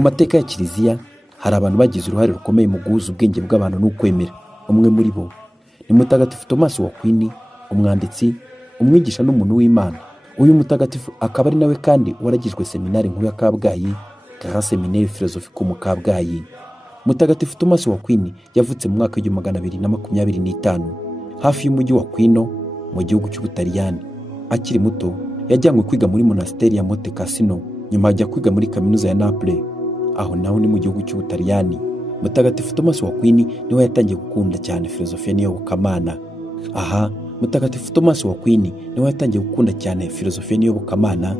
mu mateka ya kiliziya hari abantu bagize uruhare rukomeye mu guhuza ubwenge bw'abantu n'ukwemera. Umwe muri bo ni Mutagatifu Thomas wa Aquin, umwanditsi, umwigisha n'umuntu w'Imana. Uyu mutagatifu akaba ari nawe kandi waragijwe seminari nkuru ya Kabgayi, Grand Seminaire Philosophique mu Kabgayi. Mutagatifu Thomas wa Aquin yavutse mu mwaka w'225 hafi y'umujyi wa Aquino mu gihugu cy'Ubutaliyani. Akiri muto yajyanywe kwiga muri monasteri ya Monte Cassino, nyuma ajya kwiga muri kaminuza ya Naples, aho naho ni mu gihugu cy'Ubutaliyani. Mutagatifu Thomas wa Aquin niwe yatangiye gukunda cyane filozofiya n'iyobokamana. Aha Mutagatifu Thomas wa Aquin niwe yatangiye gukunda cyane filozofiya n'iyobokamana,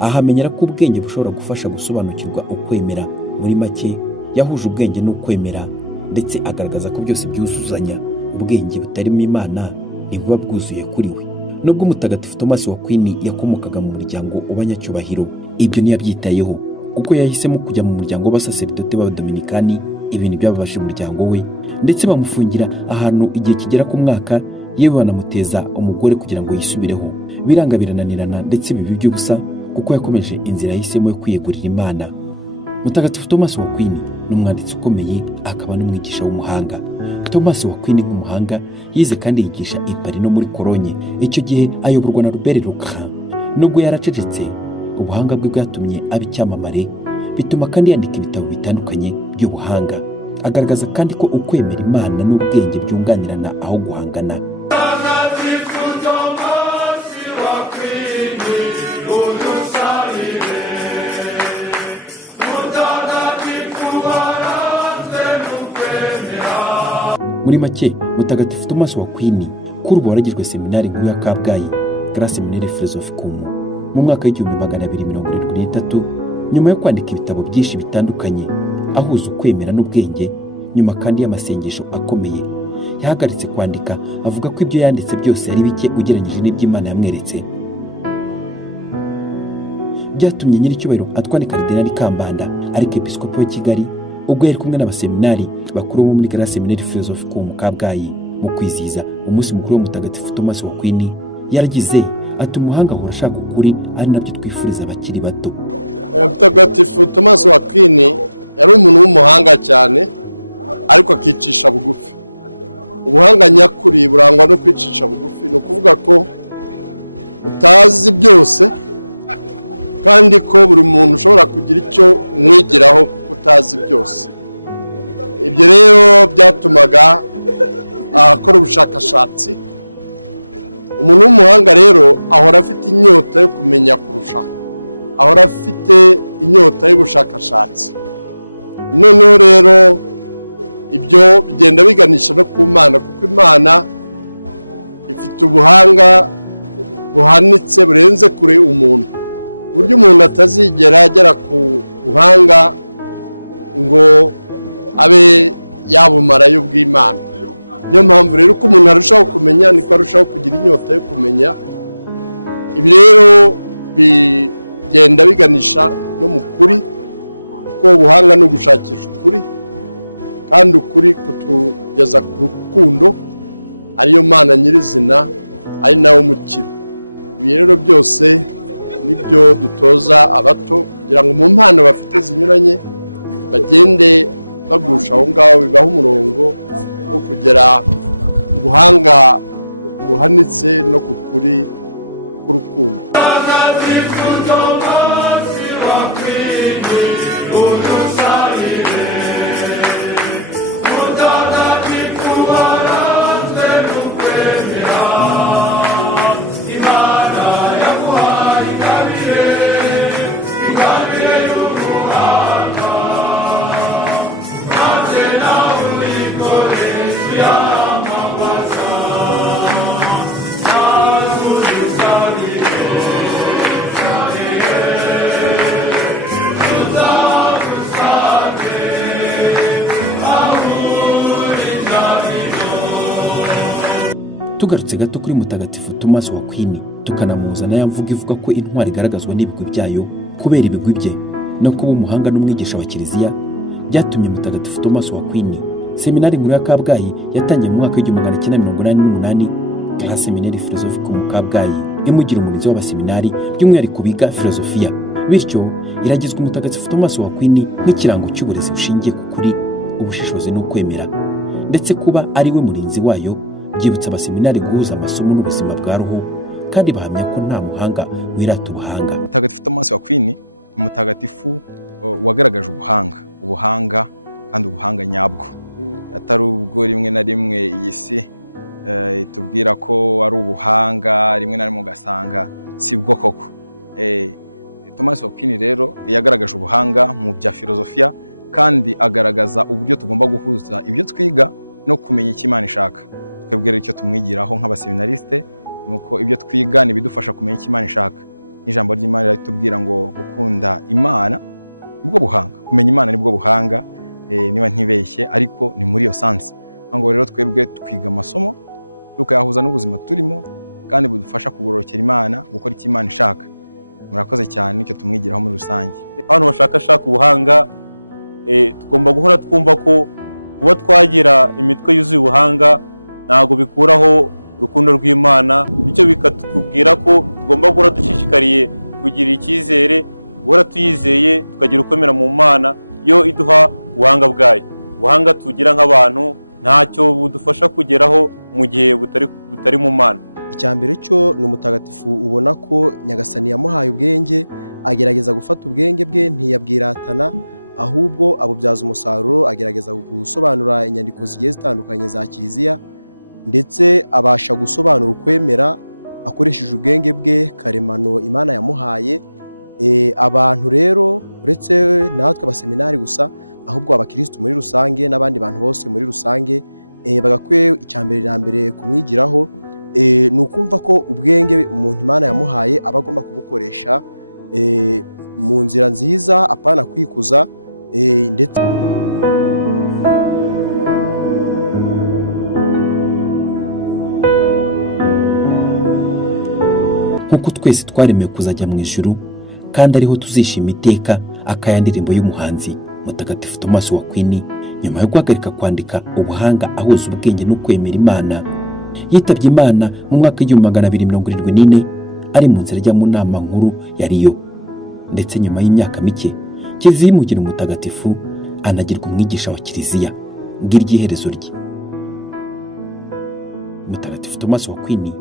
ahamenyera ko ubwenge bushobora gufasha gusobanukirwa ukwemera. Muri make yahuje ubwenge n'ukwemera, ndetse agaragaza ko byose byuzuzanya. Ubwenge butarimo Imana ntibuba bwuzuye kuri we. Nubwo Mutagatifu Thomas wa Aquin yakomokaga mu muryango w'abanyacyubahiro, ibyo ntiyabyitayeho, kuko yahisemo kujya mu muryango w'abasaseridoti b'abadominikani. Ibintu byababaje umuryango we, ndetse bamufungira ahantu igihe kigera ku mwaka, yewe banamuteza umugore kugira ngo yisubireho. Biranga birananirana, ndetse bibi by'ubusa, kuko yakomeje inzira yahisemo yo kwiyegurira Imana. Mutagatifu Thomas wa Aquin ni umwanditsi ukomeye, akaba n'umwigisha w'umuhanga. Thomas wa Aquin nk'umuhanga yize kandi yigisha i Paris no muri Cologne. Icyo gihe ayoborwa na Robert Locrin. Nubwo yaracecetse, ubuhanga bwe bwatumye aba icyamamare, bituma kandi yandika ibitabo bitandukanye by'ubuhanga. Agaragaza kandi ko ukwemera Imana n'ubwenge byunganirana aho guhangana. Muri make Mutagatifu Thomas wa Aquin kuri ubu waragijwe seminari nkuru ya Kabgayi, Grand Seminaire Philosophique mu mwaka w'273, nyuma yo kwandika ibitabo byinshi bitandukanye ahuza ukwemera n'ubwenge. Nyuma kandi y'amasengesho akomeye, yahagaritse kwandika, avuga ko ibyo yanditse byose ari bike ugereranyije n'iby'Imana yamweretse. Byatumye nyiricyubahiro atwara Karidinali Kambanda, arikepiskopi wa Kigali, ubwo yari kumwe n'abaseminari bakuru bo muri Grand Seminaire Philosophique mu Kabgayi. Mu kwizihiza umunsi mukuru wa Mutagatifu Thomas wa Aquin, yaragize ati umuhanga ahora ashaka ukuri, ari nabyo twifuriza abakiri bato. Mutagatifu Thomas wa Aquin yari umuntu w'umuhanga cyane, ariko akicisha bugufi. Ubuhanga nyakuri burangwa no kwicisha bugufi, ni ukuvuga ko utazi byose, kandi ko buri muntu ushobora kugira icyo umwigiraho kuko utazi byose. Ibyo rero byatumaga akora ubushakashatsi. Umuntu w'umuhanga rero ahora afite inyota yo kumenya kurushaho, ahora afite inyota y'ubushakashatsi. Noneho rero ibyo bigenda biganisha no ku Mana, kuko Imana ifite ubuhanga buhanitse burenze kure umuntu, buryo umuntu atazigera agera ku buhanga ngo abe yabumarayo bw'Imana. Niyo mpamvu rero uko umuntu arushaho kumenya, niko arushaho kugira inyota yo kumenya. Ibi rero bigenda biganisha no mu kuri, kuko ubuhanga ni ugushakisha ukuri, kandi ukuri kutugeza ku rukundo, ariyo Mana nyirizina, ari nawe umukiro. Ibi rero byose nibyo dutoza abato, kugira ngo mu mpano bafite zinyuranye bagende bagusha aho ngaho, bibaho umurongo wo kugera ubuhanga buhanitse no ku kuri k'urukundo. Tugarutse gato kuri Mutagatifu Thomas wa Aquin, tukanamuzana ya mvuga ivuga ko intwari igaragazwa n'ibigwi byayo. Kubera ibigwi bye no kuba umuhanga n'umwigisha wa Kiliziya, byatumye Mutagatifu Thomas wa Aquin seminari nkuru ya Kabgayi yatangiye mu mwaka w'1988 Grand Seminaire Philosophique mu Kabgayi imugira umurinzi w'abaseminari by'umwihariko biga filozofiya, bityo iragizwe umutagatifu Thomas wa Aquin nk'ikirango cy'uburezi bushingiye ku kuri, ubushishozi n'ukwemera, ndetse kuba ari we murinzi wayo byibutsa abaseminari guhuza amasomo n'ubuzima bwa roho, kandi bahamya ko nta muhanga wirata ubuhanga. Mutagatifu Thomas wa Aquin ni umutagatifu wagaragaje ubuhanga kandi ubuhanga nyabwo, atari ubwo rimwe na rimwe iyi si itubwira ko ari ubuhanga, rimwe na rimwe ugasanga si bwo koko. Thomas wa Aquin rero yagaragaje ubuhanga mu bya filozofiya, kandi agaragaza uburyo tugomba guhuza ibyo twiga no kumenya icyo Imana ishaka. Twebwe rero icyo tumwigiraho nk'abaseminariste nuko ibyo twiga ni bidufasha kumenya icyo Imana ishaka. Ijambo ry'Imana ritubwira ngo gukunda Imana nibwo buhanga, kumenya Imana nibwo buhanga, niba ntibeshye, ariko ni muri iyo sansi. Ngo rero twebwe twiga amasomo tukayahuza n'ubuzima turimo, kandi budufasha kugororokera Imana, gukora icyo Imana ishaka. Murakoze cyane, nicyo tumwigiraho muri rusange. Abantu bashaka ubuhanga, tugomba guhora twumva ko kuba twagira imitwe yuzuye ubuhanga ntabwo bikuraho urukundo rw'Imana, bityo bikatubwira ko tugomba guhora dushishikariye kugira icyizere, guhora tuyizeye, tukagira ukwemera mu Mana yo iduha ubuhanga bwayo. Ubuhanga tugira nk'abantu ntacyo budufasha kugeraho mu gihe butari mu Mana. Icyambere cyo ni umutagatifu ubona ko Nyagasani yamuhaye ubwenge, agerageza gufata ubwenge bwe ntiyabwiratana, ahubwo abubyaza umusaruro, agerageza gusobanura inyandiko zigiye zitandukanye za Kiliziya, ndetse abasha gusobanura ukwemera akoresheje ubwenge bwe karemano Imana yamuhaye. Abantu rero uretse natwe abaseminari gusa, ahubwo abakristo muri rusange n'abandi bantu bose muri rusange, bagakwiye icyambere na mbere kumwigiraho, ni ukumva ko ubwenge umuntu Imana yamuhaye aba agomba kubukoresha mu nzira nziza, apana kwikuza, ndetse nk'uko twese twaremewe kuzajya mu ijuru, kandi ariho tuzishima iteka. Akaya ndirimbo y'umuhanzi Mutagatifu Thomas wa Aquin, nyuma yo guhagarika kwandika ubuhanga ahuza ubwenge no kwemera Imana, yitabye Imana mu mwaka w'1274 ari mu nzira ajya mu nama nkuru ya Rio, ndetse nyuma y'imyaka mike Kiliziya imugira umutagatifu, anagirwa umwigisha wa Kiliziya. Ngiryo iherezo rye. Mutagatifu Thomas wa Aquin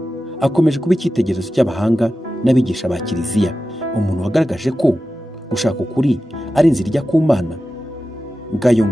akomeje kuba icyitegererezo cy'abahanga n'abigisha ba Kiliziya, umuntu wagaragaje ko gushaka ukuri ari inzira ijya ku Mana. Ngayo